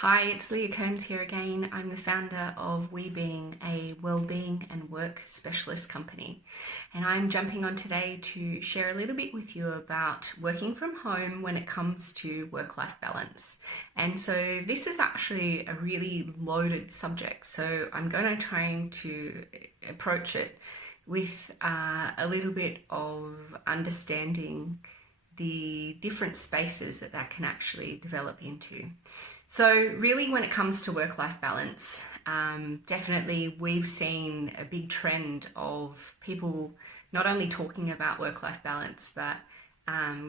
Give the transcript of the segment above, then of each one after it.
Hi, it's Leah Kearns here again. I'm the founder of We Being, a wellbeing and work specialist company. And I'm jumping on today to share a little bit with you about working from home when it comes to work-life balance. And so this is actually a really loaded subject. So I'm going to try to approach it with a little bit of understanding the different spaces that can actually develop into. So really when it comes to work-life balance, definitely we've seen a big trend of people not only talking about work-life balance, but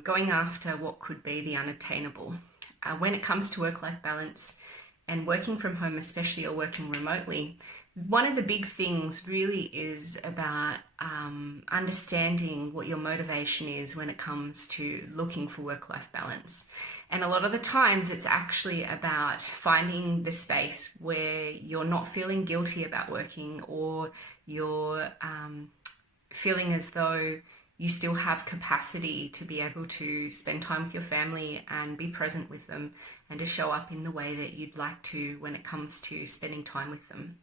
going after what could be the unattainable. When it comes to work-life balance and working from home, especially, or working remotely, one of the big things really is about understanding what your motivation is when it comes to looking for work-life balance. And a lot of the times it's actually about finding the space where you're not feeling guilty about working, or you're feeling as though you still have capacity to be able to spend time with your family and be present with them, and to show up in the way that you'd like to when it comes to spending time with them.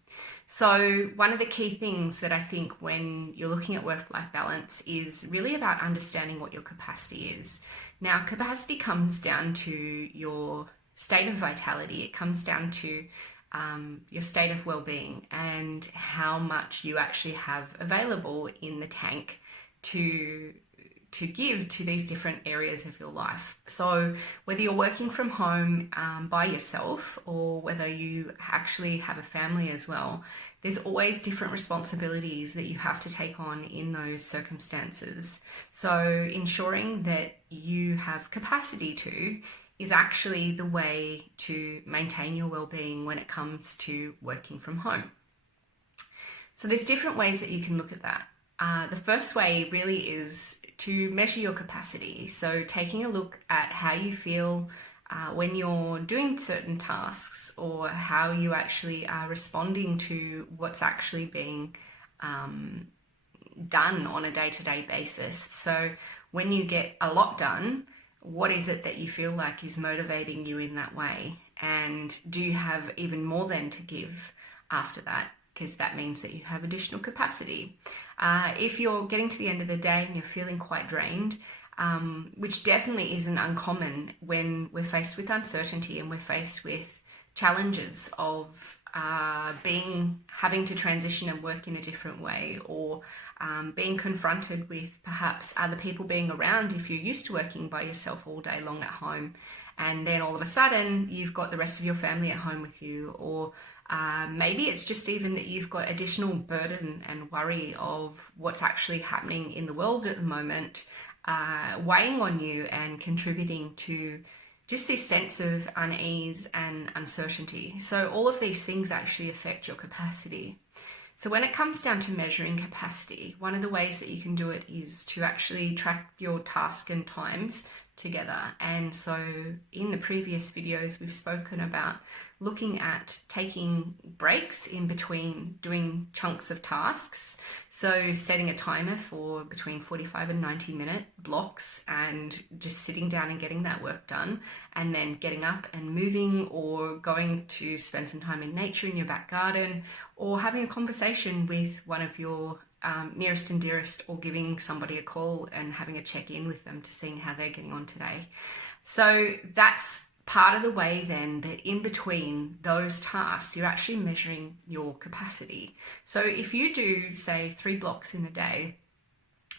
So one of the key things that I think when you're looking at work-life balance is really about understanding what your capacity is. Now, capacity comes down to your state of vitality. It comes down to your state of well-being and how much you actually have available in the tank to give to these different areas of your life. So whether you're working from home by yourself, or whether you actually have a family as well, there's always different responsibilities that you have to take on in those circumstances. So ensuring that you have capacity to is actually the way to maintain your well-being when it comes to working from home. So there's different ways that you can look at that. The first way really is to measure your capacity. So taking a look at how you feel when you're doing certain tasks, or how you actually are responding to what's actually being done on a day-to-day basis. So when you get a lot done, what is it that you feel like is motivating you in that way? And do you have even more than to give after that? Because that means that you have additional capacity. If you're getting to the end of the day and you're feeling quite drained, which definitely isn't uncommon when we're faced with uncertainty and we're faced with challenges of having to transition and work in a different way, or being confronted with perhaps other people being around if you're used to working by yourself all day long at home, and then all of a sudden you've got the rest of your family at home with you, or maybe it's just even that you've got additional burden and worry of what's actually happening in the world at the moment, weighing on you and contributing to just this sense of unease and uncertainty. So all of these things actually affect your capacity. So when it comes down to measuring capacity, one of the ways that you can do it is to actually track your task and times together. And so in the previous videos, we've spoken about looking at taking breaks in between doing chunks of tasks. So setting a timer for between 45 and 90-minute blocks, and just sitting down and getting that work done, and then getting up and moving, or going to spend some time in nature in your back garden, or having a conversation with one of your nearest and dearest, or giving somebody a call and having a check-in with them to seeing how they're getting on today. So that's part of the way then that in between those tasks, you're actually measuring your capacity. So if you do, say, 3 blocks in a day,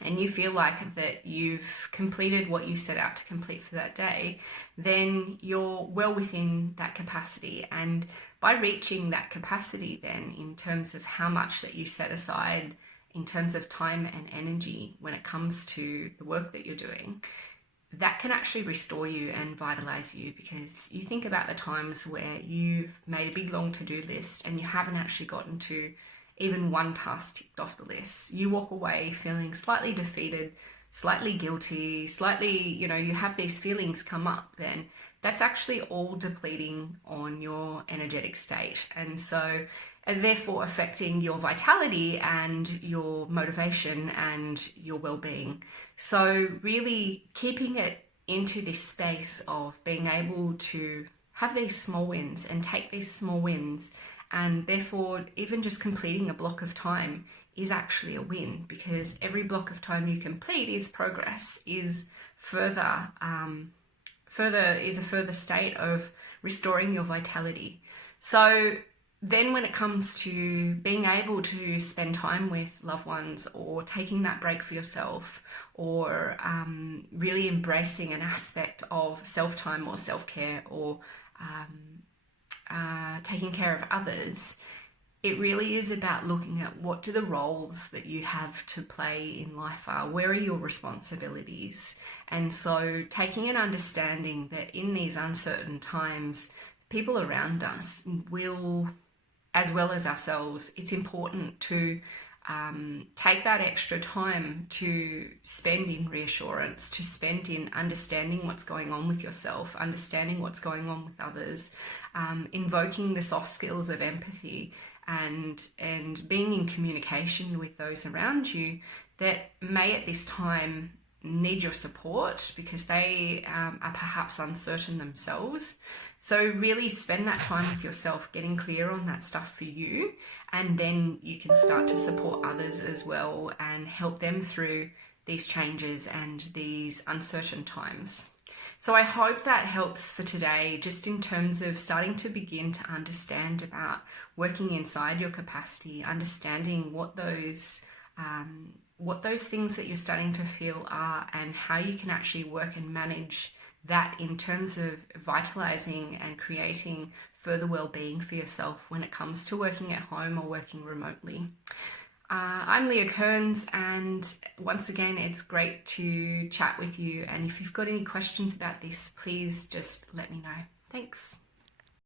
and you feel like that you've completed what you set out to complete for that day, then you're well within that capacity. And by reaching that capacity then, in terms of how much that you set aside in terms of time and energy when it comes to the work that you're doing, that can actually restore you and vitalize you. Because you think about the times where you've made a big long to-do list and you haven't actually gotten to even one task ticked off the list. You walk away feeling slightly defeated, slightly guilty, slightly, you have these feelings come up, then that's actually all depleting on your energetic state. And therefore affecting your vitality and your motivation and your well-being. So really keeping it into this space of being able to have these small wins and take these small wins. And therefore, even just completing a block of time is actually a win, because every block of time you complete is progress, is is a further state of restoring your vitality. So then when it comes to being able to spend time with loved ones, or taking that break for yourself, or really embracing an aspect of self-time or self-care, or taking care of others, it really is about looking at what do the roles that you have to play in life are, where are your responsibilities. And so taking an understanding that in these uncertain times, people around us will, as well as ourselves, it's important to take that extra time to spend in reassurance, to spend in understanding what's going on with yourself, understanding what's going on with others, invoking the soft skills of empathy, and being in communication with those around you that may at this time need your support because they are perhaps uncertain themselves. So really spend that time with yourself, getting clear on that stuff for you, and then you can start to support others as well and help them through these changes and these uncertain times. So I hope that helps for today, just in terms of starting to begin to understand about working inside your capacity, understanding what those things that you're starting to feel are, and how you can actually work and manage that in terms of vitalizing and creating further well-being for yourself when it comes to working at home or working remotely. I'm Leah Kearns, and once again, it's great to chat with you. And if you've got any questions about this, please just let me know. Thanks.